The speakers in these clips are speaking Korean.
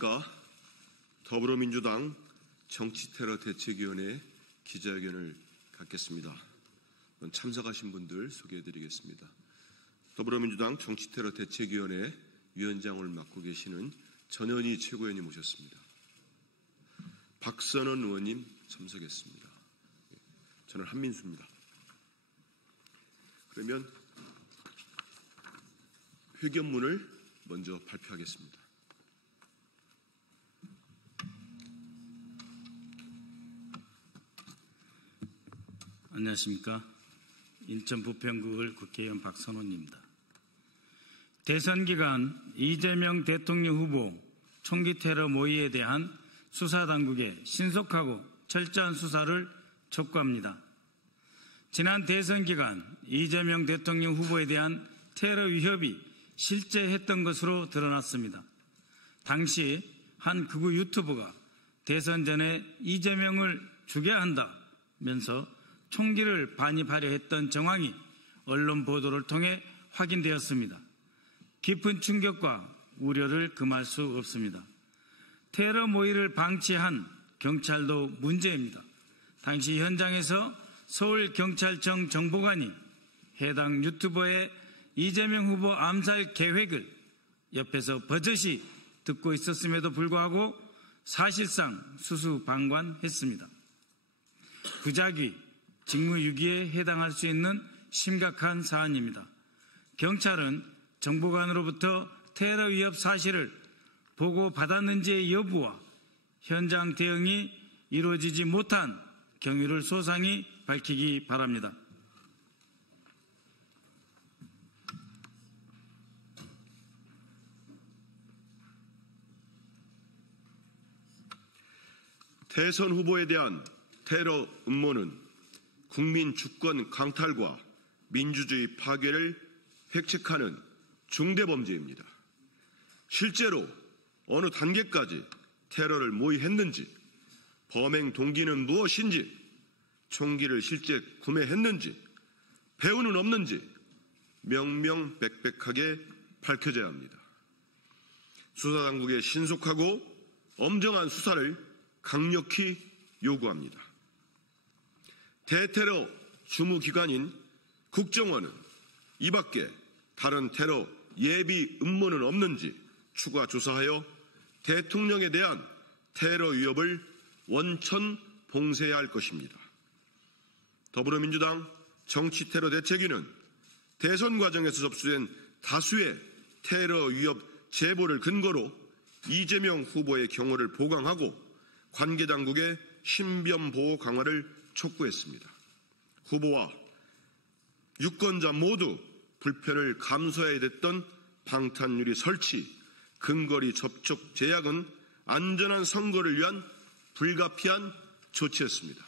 안녕하십니까. 더불어민주당 정치테러 대책위원회 기자회견을 갖겠습니다. 참석하신 분들 소개해드리겠습니다. 더불어민주당 정치테러 대책위원회 위원장을 맡고 계시는 전현희 최고위원님 모셨습니다. 박선원 의원님 참석했습니다. 저는 한민수입니다. 그러면 회견문을 먼저 발표하겠습니다. 안녕하십니까. 인천 부평구을 국회의원 박선원입니다. 대선 기간 이재명 대통령 후보 총기 테러 모의에 대한 수사당국의 신속하고 철저한 수사를 촉구합니다. 지난 대선 기간 이재명 대통령 후보에 대한 테러 위협이 실제했던 것으로 드러났습니다. 당시 한 극우 유튜버가 대선 전에 이재명을 죽여야 한다면서 총기를 반입하려 했던 정황이 언론 보도를 통해 확인되었습니다. 깊은 충격과 우려를 금할 수 없습니다. 테러 모의를 방치한 경찰도 문제입니다. 당시 현장에서 서울경찰청 정보관이 해당 유튜버의 이재명 후보 암살 계획을 옆에서 버젓이 듣고 있었음에도 불구하고 사실상 수수방관했습니다. 부작위, 직무유기에 해당할 수 있는 심각한 사안입니다. 경찰은 정보관으로부터 테러 위협 사실을 보고받았는지의 여부와 현장 대응이 이루어지지 못한 경위를 소상히 밝히기 바랍니다. 대선 후보에 대한 테러 음모는 국민 주권 강탈과 민주주의 파괴를 획책하는 중대범죄입니다. 실제로 어느 단계까지 테러를 모의했는지, 범행 동기는 무엇인지, 총기를 실제 구매했는지, 배후는 없는지 명명백백하게 밝혀져야 합니다. 수사당국의 신속하고 엄정한 수사를 강력히 요구합니다. 대테러 주무기관인 국정원은 이 밖에 다른 테러 예비 음모는 없는지 추가 조사하여 대통령에 대한 테러 위협을 원천 봉쇄해야 할 것입니다. 더불어민주당 정치테러 대책위는 대선 과정에서 접수된 다수의 테러 위협 제보를 근거로 이재명 후보의 경호를 보강하고 관계당국의 신변보호 강화를 촉구했습니다. 후보와 유권자 모두 불편을 감수해야 됐던 방탄유리 설치, 근거리 접촉 제약은 안전한 선거를 위한 불가피한 조치였습니다.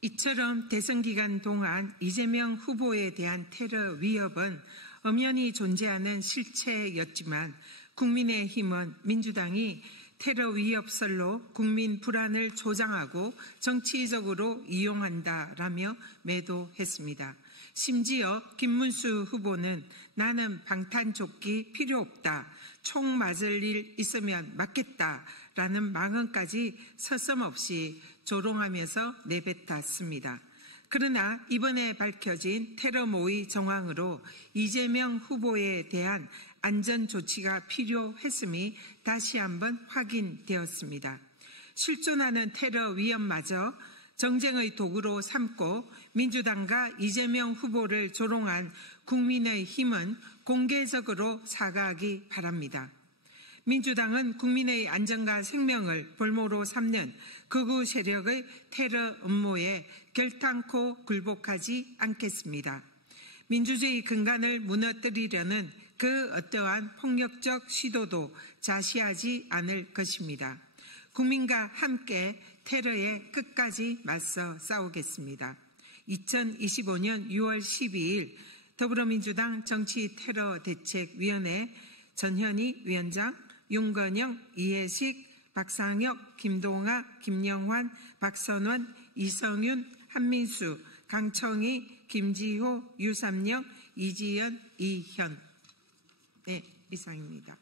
이처럼 대선 기간 동안 이재명 후보에 대한 테러 위협은 엄연히 존재하는 실체였지만 국민의힘은 민주당이 테러 위협설로 국민 불안을 조장하고 정치적으로 이용한다라며 매도했습니다. 심지어 김문수 후보는 나는 방탄조끼 필요 없다, 총 맞을 일 있으면 맞겠다라는 망언까지 서슴없이 조롱하면서 내뱉었습니다. 그러나 이번에 밝혀진 테러 모의 정황으로 이재명 후보에 대한 안전조치가 필요했음이 다시 한번 확인되었습니다. 실존하는 테러 위협마저 정쟁의 도구로 삼고 민주당과 이재명 후보를 조롱한 국민의힘은 공개적으로 사과하기 바랍니다. 민주당은 국민의 안전과 생명을 볼모로 삼는 극우 세력의 테러 음모에 결탄코 굴복하지 않겠습니다. 민주주의 근간을 무너뜨리려는 그 어떠한 폭력적 시도도 자시하지 않을 것입니다. 국민과 함께 테러에 끝까지 맞서 싸우겠습니다. 2025년 6월 12일 더불어민주당 정치테러대책위원회 전현희 위원장, 윤건영, 이해식, 박상혁, 김동아, 김영환, 박선원, 이성윤, 한민수, 강청희, 김지호, 유삼영, 이지연, 이현 네, 이상입니다.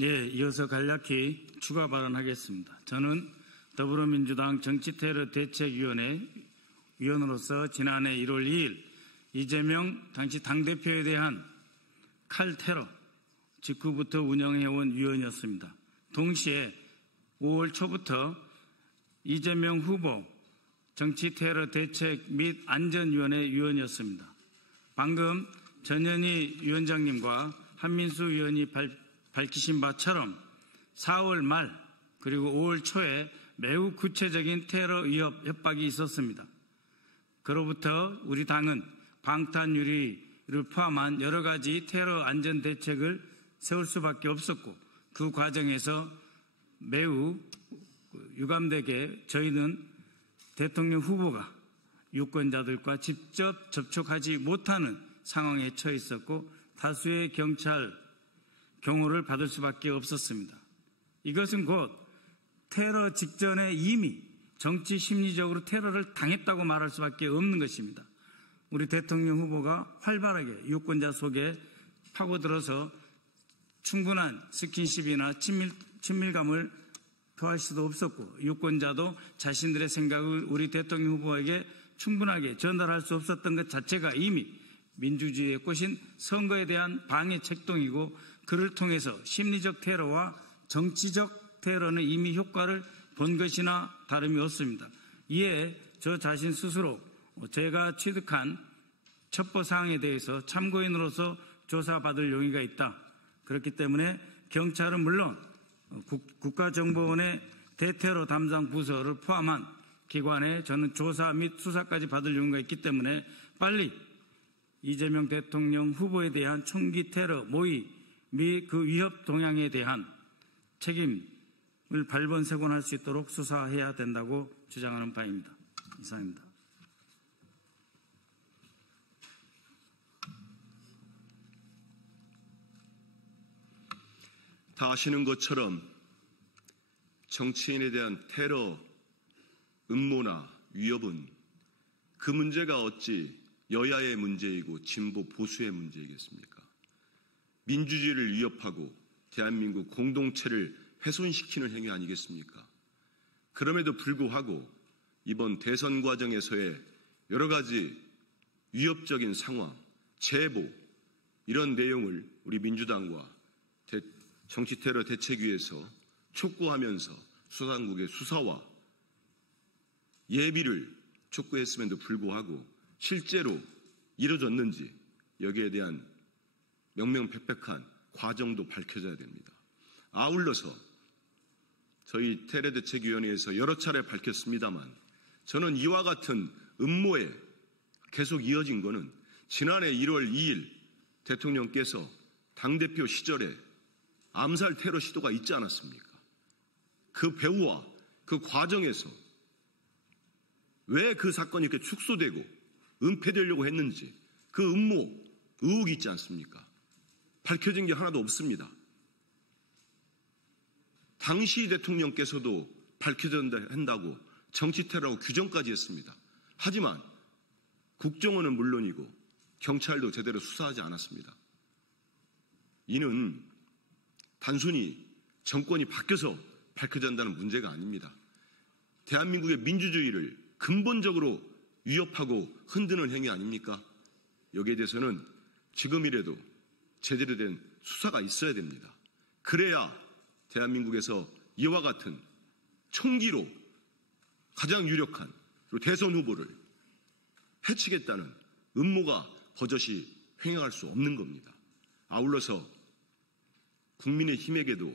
예, 이어서 간략히 추가 발언하겠습니다. 저는 더불어민주당 정치테러 대책위원회 위원으로서 지난해 1월 2일 이재명 당시 당대표에 대한 칼테러 직후부터 운영해온 위원이었습니다. 동시에 5월 초부터 이재명 후보 정치테러 대책 및 안전위원회 위원이었습니다. 방금 전현희 위원장님과 한민수 위원이 밝히신 바처럼 4월 말 그리고 5월 초에 매우 구체적인 테러 위협 협박이 있었습니다. 그로부터 우리 당은 방탄유리를 포함한 여러 가지 테러 안전 대책을 세울 수밖에 없었고 그 과정에서 매우 유감되게 저희는 대통령 후보가 유권자들과 직접 접촉하지 못하는 상황에 처해 있었고 다수의 경찰 경호를 받을 수밖에 없었습니다. 이것은 곧 테러 직전에 이미 정치 심리적으로 테러를 당했다고 말할 수밖에 없는 것입니다. 우리 대통령 후보가 활발하게 유권자 속에 파고들어서 충분한 스킨십이나 친밀감을 표할 수도 없었고 유권자도 자신들의 생각을 우리 대통령 후보에게 충분하게 전달할 수 없었던 것 자체가 이미 민주주의의 꽃인 선거에 대한 방해 책동이고 그를 통해서 심리적 테러와 정치적 테러는 이미 효과를 본 것이나 다름이 없습니다. 이에 저 자신 스스로 제가 취득한 첩보사항에 대해서 참고인으로서 조사받을 용의가 있다. 그렇기 때문에 경찰은 물론 국가정보원의 대테러 담당 부서를 포함한 기관에 저는 조사 및 수사까지 받을 용의가 있기 때문에 빨리 이재명 대통령 후보에 대한 총기 테러 모의 및 그 위협 동향에 대한 책임을 발본색원할 수 있도록 수사해야 된다고 주장하는 바입니다. 이상입니다. 다 아시는 것처럼 정치인에 대한 테러, 음모나 위협은 그 문제가 어찌 여야의 문제이고 진보 보수의 문제이겠습니까? 민주주의를 위협하고 대한민국 공동체를 훼손시키는 행위 아니겠습니까? 그럼에도 불구하고 이번 대선 과정에서의 여러 가지 위협적인 상황, 제보 이런 내용을 우리 민주당과 정치테러 대책위에서 촉구하면서 수사당국의 수사와 예비를 촉구했음에도 불구하고 실제로 이루어졌는지 여기에 대한 명명백백한 과정도 밝혀져야 됩니다. 아울러서 저희 테러대책위원회에서 여러 차례 밝혔습니다만 저는 이와 같은 음모에 계속 이어진 것은 지난해 1월 2일 대통령께서 당대표 시절에 암살 테러 시도가 있지 않았습니까? 그 배후와 그 과정에서 왜 그 사건이 이렇게 축소되고 은폐되려고 했는지 그 음모, 의혹이 있지 않습니까? 밝혀진 게 하나도 없습니다. 당시 대통령께서도 밝혀져야 한다고 정치테러라고 규정까지 했습니다. 하지만 국정원은 물론이고 경찰도 제대로 수사하지 않았습니다. 이는 단순히 정권이 바뀌어서 밝혀진다는 문제가 아닙니다. 대한민국의 민주주의를 근본적으로 위협하고 흔드는 행위 아닙니까? 여기에 대해서는 지금이라도 제대로 된 수사가 있어야 됩니다. 그래야 대한민국에서 이와 같은 총기로 가장 유력한 대선 후보를 해치겠다는 음모가 버젓이 횡행할 수 없는 겁니다. 아울러서 국민의힘에게도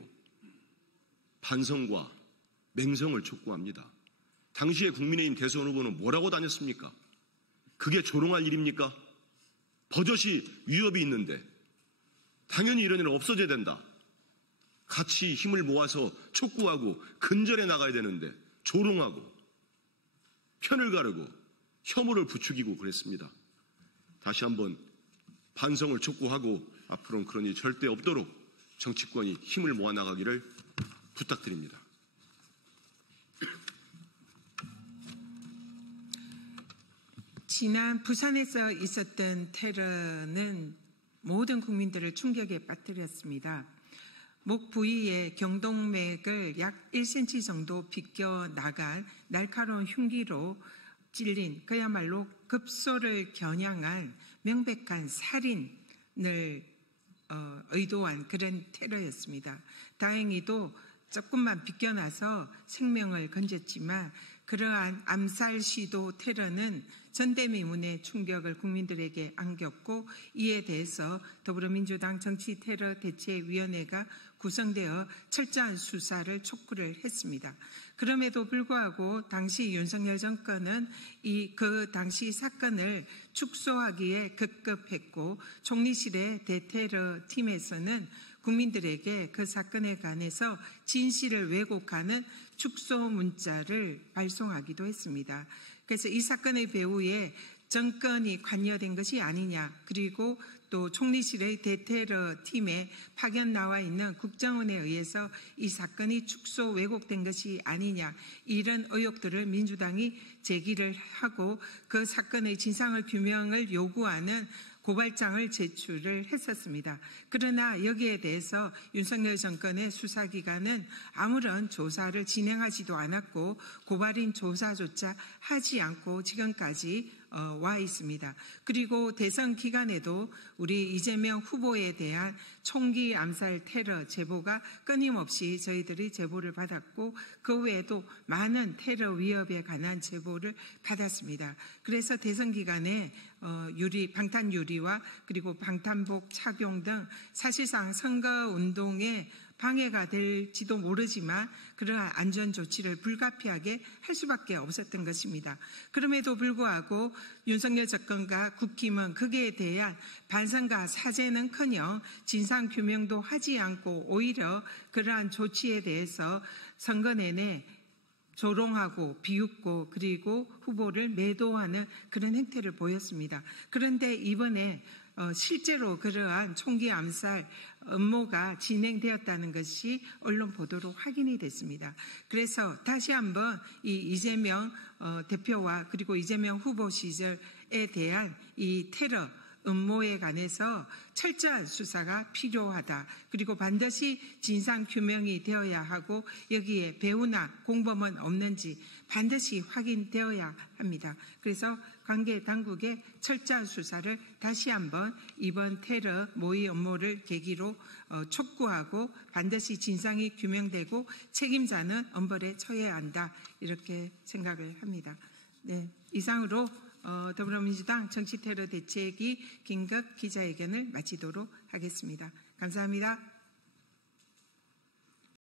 반성과 맹성을 촉구합니다. 당시에 국민의힘 대선 후보는 뭐라고 다녔습니까? 그게 조롱할 일입니까? 버젓이 위협이 있는데 당연히 이런 일은 없어져야 된다. 같이 힘을 모아서 촉구하고 근절해 나가야 되는데 조롱하고 편을 가르고 혐오를 부추기고 그랬습니다. 다시 한번 반성을 촉구하고 앞으로는 그런 일이 절대 없도록 정치권이 힘을 모아 나가기를 부탁드립니다. 지난 부산에서 있었던 테러는 모든 국민들을 충격에 빠뜨렸습니다. 목 부위의 경동맥을 약 1cm 정도 비껴나간 날카로운 흉기로 찔린 그야말로 급소를 겨냥한 명백한 살인을 의도한 그런 테러였습니다. 다행히도 조금만 비껴나서 생명을 건졌지만 그러한 암살 시도 테러는 전대미문의 충격을 국민들에게 안겼고 이에 대해서 더불어민주당 정치테러대책위원회가 구성되어 철저한 수사를 촉구를 했습니다. 그럼에도 불구하고 당시 윤석열 정권은 그 당시 사건을 축소하기에 급급했고 총리실의 대테러 팀에서는 국민들에게 그 사건에 관해서 진실을 왜곡하는 축소 문자를 발송하기도 했습니다. 그래서 이 사건의 배후에 정권이 관여된 것이 아니냐, 그리고 또 총리실의 대테러 팀에 파견 나와 있는 국정원에 의해서 이 사건이 축소 왜곡된 것이 아니냐, 이런 의혹들을 민주당이 제기를 하고 그 사건의 진상을 규명을 요구하는 고발장을 제출을 했었습니다. 그러나 여기에 대해서 윤석열 정권의 수사기관은 아무런 조사를 진행하지도 않았고 고발인 조사조차 하지 않고 지금까지 와 있습니다. 그리고 대선 기간에도 우리 이재명 후보에 대한 총기 암살 테러 제보가 끊임없이 저희들이 제보를 받았고 그 외에도 많은 테러 위협에 관한 제보를 받았습니다. 그래서 대선 기간에 방탄 유리와 그리고 방탄복 착용 등 사실상 선거운동에 방해가 될지도 모르지만 그러한 안전 조치를 불가피하게 할 수밖에 없었던 것입니다. 그럼에도 불구하고 윤석열 정권과 국힘은 거기에 대한 반성과 사죄는커녕 진상규명도 하지 않고 오히려 그러한 조치에 대해서 선거 내내 조롱하고 비웃고 그리고 후보를 매도하는 그런 행태를 보였습니다. 그런데 이번에 실제로 그러한 총기 암살 음모가 진행되었다는 것이 언론 보도로 확인이 됐습니다. 그래서 다시 한번 이 이재명 대표와 그리고 이재명 후보 시절에 대한 이 테러 음모에 관해서 철저한 수사가 필요하다. 그리고 반드시 진상규명이 되어야 하고 여기에 배후나 공범은 없는지 반드시 확인되어야 합니다. 그래서 관계 당국의 철저한 수사를 다시 한번 이번 테러 모의 음모를 계기로 촉구하고 반드시 진상이 규명되고 책임자는 엄벌에 처해야 한다. 이렇게 생각을 합니다. 네, 이상으로 더불어민주당 정치테러 대책위 긴급 기자회견을 마치도록 하겠습니다. 감사합니다.